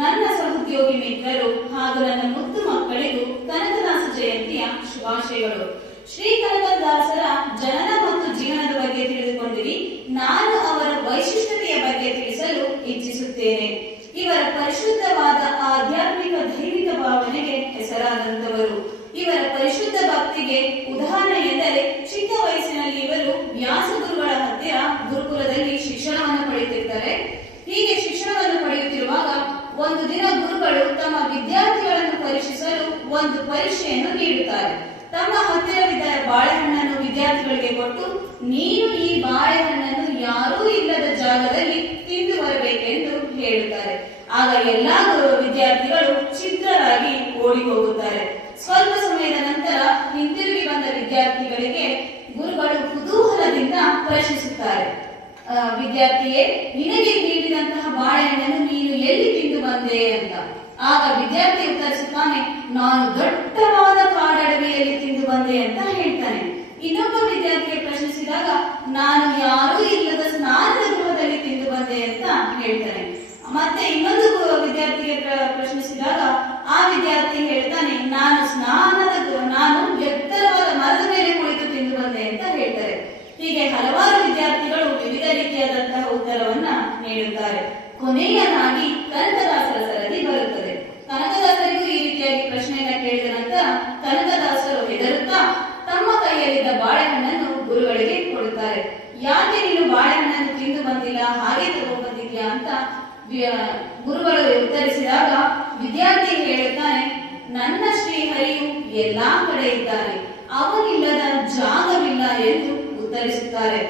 ನನ್ನ ಸಹೋದ್ಯೋಗಿ ಮಿತ್ರರು ಹಾಗೂ ನನ್ನ ಮುದ್ದು ಮಕ್ಕಳಿಗೂ ಕನಕದಾಸ ಜಯಂತಿಯ ಶುಭಾಶಯಗಳು. ಶ್ರೀ ಕನಕದಾಸರ ಜನನ ಮತ್ತು ಜೀವನದ ಬಗ್ಗೆ ತಿಳಿದುಕೊಂಡಿರಿ. ನಾನು ಅವರ ವೈಶಿಷ್ಟ್ಯತೆಯ ಬಗ್ಗೆ ತಿಳಿಸಲು ಇಚ್ಛಿಸುತ್ತೇನೆ. ಇವರ ಪರಿಶುದ್ಧವಾದ ಆಧ್ಯಾತ್ಮಿಕ ದೈವಿಕ ಭಾವನೆಗೆ ಹೆಸರಾದಂತವರು. ಇವರ ಪರಿಶುದ್ಧ ಭಕ್ತಿಗೆ ಉದಾಹರಣೆ ಎಂದರೆ ಚಿಕ್ಕ ವಯಸ್ಸಿನಲ್ಲಿ ಇವರು ವ್ಯಾಸ ಗುರುಗಳ ಹತ್ತಿರ ಗುರುಕುಲದಲ್ಲಿ ಶಿಕ್ಷಣವನ್ನು ಪಡೆಯುತ್ತಿರ್ತಾರೆ. ಹೀಗೆ ಶಿಕ್ಷಣವನ್ನು ಪಡೆಯುತ್ತಿರುವಾಗ ಒಂದು ದಿನ ಗುರುಗಳು ತಮ್ಮ ವಿದ್ಯಾರ್ಥಿಗಳನ್ನು ಪರೀಕ್ಷಿಸಲು ಒಂದು ಪರೀಕ್ಷೆಯನ್ನು ನೀಡುತ್ತಾರೆ. ತಮ್ಮ ಹತ್ತಿರವಿದ್ದ ಬಾಳೆಹಣ್ಣನ್ನು ವಿದ್ಯಾರ್ಥಿಗಳಿಗೆ ಕೊಟ್ಟು, ನೀವು ಈ ಬಾಳೆಹಣ್ಣನ್ನು ಯಾರೂ ಇಲ್ಲದ ಜಾಗದಲ್ಲಿ ತಿಂದು ಬರಬೇಕೆಂದು ಹೇಳುತ್ತಾರೆ. ಆಗ ಎಲ್ಲಾ ವಿದ್ಯಾರ್ಥಿಗಳು ಚಿತ್ರರಾಗಿ ಓಡಿ ಹೋಗುತ್ತಾರೆ. ಸ್ವಲ್ಪ ಸಮಯದ ನಂತರ ಹಿಂತಿರುಗಿ ಬಂದ ವಿದ್ಯಾರ್ಥಿಗಳಿಗೆ ಗುರುಗಳು ಕುತೂಹಲದಿಂದ ಪ್ರಶ್ನಿಸುತ್ತಾರೆ, ವಿದ್ಯಾರ್ಥಿಯೇ, ನಿನಗೆ ನೀಡಿದಂತಹ ಬಾಳೆಹಣ್ಣನ್ನು ನೀನು ಎಲ್ಲಿ ತಿಂದು ಬಂದೆ ಅಂತ. ಆಗ ವಿದ್ಯಾರ್ಥಿ ಉತ್ತರಿಸುತ್ತಾನೆ, ನಾನು ದೊಡ್ಡವಾದ ಕಾಡಡವಿಯಲ್ಲಿ ತಿಂದು ಬಂದೆ ಅಂತ ಹೇಳ್ತಾನೆ. ಇನ್ನೊಬ್ಬ ವಿದ್ಯಾರ್ಥಿಗೆ ಪ್ರಶ್ನಿಸಿದಾಗ, ನಾನು ಯಾರೂ ಇಲ್ಲದ ಸ್ನಾನದ ಗೃಹದಲ್ಲಿ ತಿಂದು ಬಂದೆ ಅಂತ ಹೇಳ್ತಾನೆ. ಮತ್ತೆ ಇನ್ನೊಂದು ವಿದ್ಯಾರ್ಥಿಗೆ ಪ್ರಶ್ನಿಸಿದಾಗ ಆ ವಿದ್ಯಾರ್ಥಿ ಹೇಳ್ತಾನೆ, ನಾನು ಎತ್ತರವಾದ ಮರದ ಮೇಲೆ ಕುಳಿತು ತಿಂದು ಬಂದೆ ಅಂತ ಹೇಳ್ತಾರೆ. ಹೀಗೆ ಹಲವಾರು ವಿದ್ಯಾರ್ಥಿಗಳು ವಿವಿಧ ರೀತಿಯಾದಂತಹ ಉತ್ತರವನ್ನ ನೀಡುತ್ತಾರೆ. ಕೊನೆಯದಾಗಿ ಕನಕದಾಸರ ಸರದಿ ಬರುತ್ತದೆ. ಕನಕದಾಸರಿಗೂ ಈ ರೀತಿಯಾಗಿ ಪ್ರಶ್ನೆಯನ್ನ ಕೇಳಿದ ನಂತರ ಕನಕದಾಸರು ಹೆದರುತ್ತಾ ತಮ್ಮ ಕೈಯಲ್ಲಿದ್ದ ಬಾಳೆಹಣ್ಣನ್ನು ಗುರುಗಳಿಗೆ ಕೊಡುತ್ತಾರೆ. ಯಾಕೆ ನೀನು ಬಾಳೆಹಣ್ಣನ್ನು ತಿಂದು ಬಂದಿಲ್ಲ, ಹಾಗೆ ತಗೊಂಡು ಬಂದಿದ್ಯಾ ಅಂತ ಗುರುಗಳು ಉತ್ತರಿಸಿದಾಗ ವಿದ್ಯಾರ್ಥಿ ಹೇಳುತ್ತಾನೆ, ನನ್ನ ಶ್ರೀಹರಿಯು ಎಲ್ಲಾ ಕಡೆ ಇದ್ದಾನೆ, ಅವನಿಲ್ಲದ ಜಾಗವಿಲ್ಲ ಎಂದು ಉತ್ತರಿಸುತ್ತಾರೆ.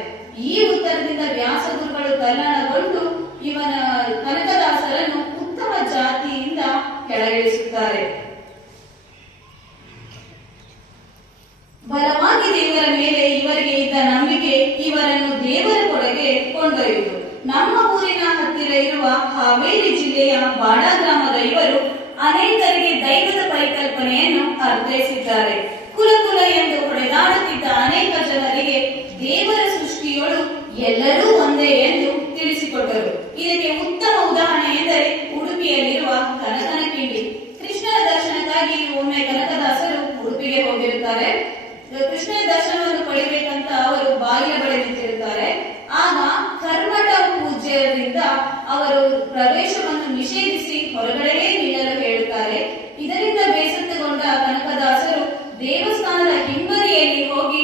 ಈ ಉತ್ತರದಿಂದ ವ್ಯಾಸ ಗುರುಗಳು ತಲ್ಲಣಗೊಂಡು ಇವನ ಕನಕದಾಸರನ್ನು ಉತ್ತಮ ಜಾತಿಯಿಂದ ಕೆಳಗಿಳಿಸುತ್ತಾರೆ. ಬಲವಾಗಿ ದೇವರ ಮೇಲೆ ಇವರಿಗೆ ಇದ್ದ ನಂಬಿಕೆ ಇವರನ್ನು ದೇವರ ಕೊಡೆಗೆ ಕೊಂಡೊಯ್ಯಿತು. ನಮ್ಮ ಊರಿನ ಹತ್ತಿರ ಇರುವ ಹಾವೇರಿ ಜಿಲ್ಲೆಯ ಬಾಡ ಗ್ರಾಮದ ಇವರು ಅನೇಕರಿಗೆ ದೈವದ ಪರಿಕಲ್ಪನೆಯನ್ನು ಅರ್ಥೈಸಿದ್ದಾರೆ. ಕುಲ ಎಂದು ಹೊಡೆದಾಡುತ್ತಿದ್ದ ಅನೇಕ ಜನರಿಗೆ ದೇವರ ಸೃಷ್ಟಿಯೊಳು ಎಲ್ಲರೂ ಒಂದೇ ಎಂದು ತಿಳಿಸಿಕೊಟ್ಟರು. ಇದಕ್ಕೆ ಉತ್ತಮ ಉದಾಹರಣೆ ಎಂದರೆ ಉಡುಪಿಯಲ್ಲಿರುವ ಕನಕನ ಕಿಂಡಿ. ಕೃಷ್ಣನ ದರ್ಶನಕ್ಕಾಗಿ ಒಮ್ಮೆ ಕನಕದಾಸರು ಉಡುಪಿಗೆ ಹೋಗಿರುತ್ತಾರೆ. ಕೃಷ್ಣನ ದರ್ಶನವನ್ನು ಪಡೆಯಬೇಕಂತ ಅವರು ಬಾಗಿಲ ಬಳಿ ನಿಂತಿರುತ್ತಾರೆ. ಆಗ ಕರ್ಮಠ ಪೂಜ್ಯರಿಂದ ಅವರು ಪ್ರವೇಶವನ್ನು ನಿಷೇಧಿಸಿ ಹೊರಗಡೆಯೇ ನಿಲ್ಲಲು ಹೇಳುತ್ತಾರೆ. ಇದರಿಂದ ಬೇಸತ್ತುಗೊಂಡ ಕನಕದಾಸರು ದೇವಸ್ಥಾನದ ಹಿಂಬದಿಯಲ್ಲಿ ಹೋಗಿ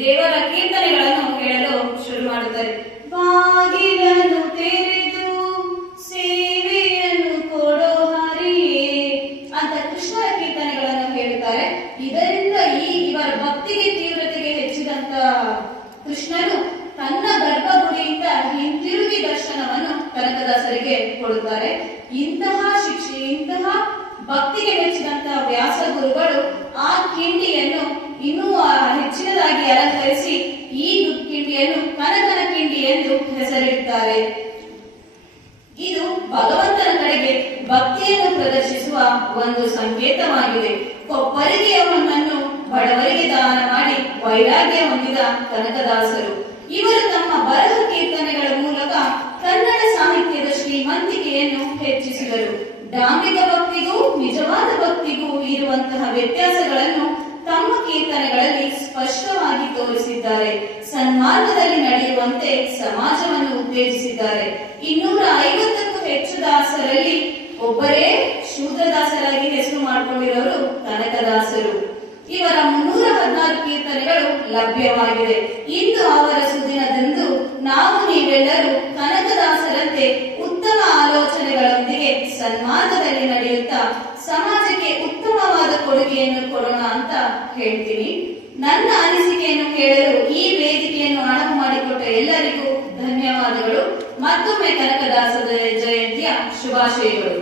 ದೇವರ ಕೀರ್ತನೆಗಳನ್ನು ಹೇಳಲು ಶುರು ಮಾಡುತ್ತಾರೆ. ಬಾಗಿಲನ್ನು ತೆರೆದು ಸೇವೆಯನ್ನು ಕೊಡೋ ಹರಿಯೇ ಅಂತ ಕೃಷ್ಣನ ಕೀರ್ತನೆಗಳನ್ನು ಹೇಳುತ್ತಾರೆ. ಇದರಿಂದ ಇವರ ಭಕ್ತಿಗೆ ತೀವ್ರತೆಗೆ ಹೆಚ್ಚಿದಂತ ಕೃಷ್ಣನು ತನ್ನ ಗರ್ಭಗುಡಿಯಿಂದ ಹಿಂತಿರುಗಿ ದರ್ಶನವನ್ನು ಕನಕದಾಸರಿಗೆ ಕೊಡುತ್ತಾರೆ. ಇಂತಹ ಭಕ್ತಿಗೆ ಮೆಚ್ಚಿದಂತಹ ವ್ಯಾಸ ಗುರುಗಳು ಆ ಕಿಂಡಿಯನ್ನು ಇನ್ನೂ ಹೆಚ್ಚಿನದಾಗಿ ಅಲಂಕರಿಸಿ ಈ ಕಿಂಡಿಯನ್ನು ಕನಕನ ಕಿಂಡಿ ಎಂದು ಹೆಸರಿಡುತ್ತಾರೆ. ಇದು ಭಗವಂತನ ಕಡೆಗೆ ಭಕ್ತಿಯನ್ನು ಪ್ರದರ್ಶಿಸುವ ಒಂದು ಸಂಕೇತವಾಗಿದೆ. ಕೊಪ್ಪರಿಗೆ ಅವನನ್ನು ಬಡವರಿಗೆ ದಾನ ಮಾಡಿ ವೈರಾಗ್ಯ ಹೊಂದಿದ ಕನಕದಾಸರು. ಇವರು ತಮ್ಮ ಬರಹ ಕೀರ್ತನೆಗಳ ಮೂಲಕ ಕನ್ನಡ ಸಾಹಿತ್ಯದ ಶ್ರೀಮಂತಿಕೆಯನ್ನು ಹೆಚ್ಚಿಸಿದರು. ಡಾಂಬಿಕ ಭಕ್ತಿಗೂ ನಿಜವಾದ ಭಕ್ತಿಗೂ ಇರುವಂತಹ ವ್ಯತ್ಯಾಸಗಳನ್ನು ತಮ್ಮ ಕೀರ್ತನೆಗಳಲ್ಲಿ ಸ್ಪಷ್ಟವಾಗಿ ತೋರಿಸಿದ್ದಾರೆ. ಸನ್ಮಾರ್ಗದಲ್ಲಿ ನಡೆಯುವಂತೆ ಸಮಾಜವನ್ನು ಉತ್ತೇಜಿಸಿದ್ದಾರೆ. 250ಕ್ಕೂ ಹೆಚ್ಚು ದಾಸರಲ್ಲಿ ಒಬ್ಬರೇ ಶೂದ್ರದಾಸರಾಗಿ ಹೆಸರು ಮಾಡಿಕೊಂಡಿರೋರು ಕನಕದಾಸರು. ಇವರ 316 ಕೀರ್ತನೆಗಳು ಲಭ್ಯವಾಗಿದೆ. ಇಂದು ಅವರ ಸುದಿನದಂದು ನಾವು ನೀವೆಲ್ಲರೂ ಕನಕದಾಸರಂತೆ ಉತ್ತಮ ಆಲೋಚನೆಗಳೊಂದಿಗೆ ಸನ್ಮಾರ್ಗದಲ್ಲಿ ನಡೆಯುತ್ತಾ ಸಮಾಜಕ್ಕೆ ಉತ್ತಮವಾದ ಕೊಡುಗೆಯನ್ನು ಕೊಡೋಣ ಅಂತ ಹೇಳ್ತೀನಿ. ನನ್ನ ಅನಿಸಿಕೆಯನ್ನು ಹೇಳಲು ಈ ವೇದಿಕೆಯನ್ನು ಅಣಕು ಮಾಡಿಕೊಟ್ಟ ಎಲ್ಲರಿಗೂ ಧನ್ಯವಾದಗಳು. ಮತ್ತೊಮ್ಮೆ ಕನಕದಾಸ ಜಯಂತಿಯ ಶುಭಾಶಯಗಳು.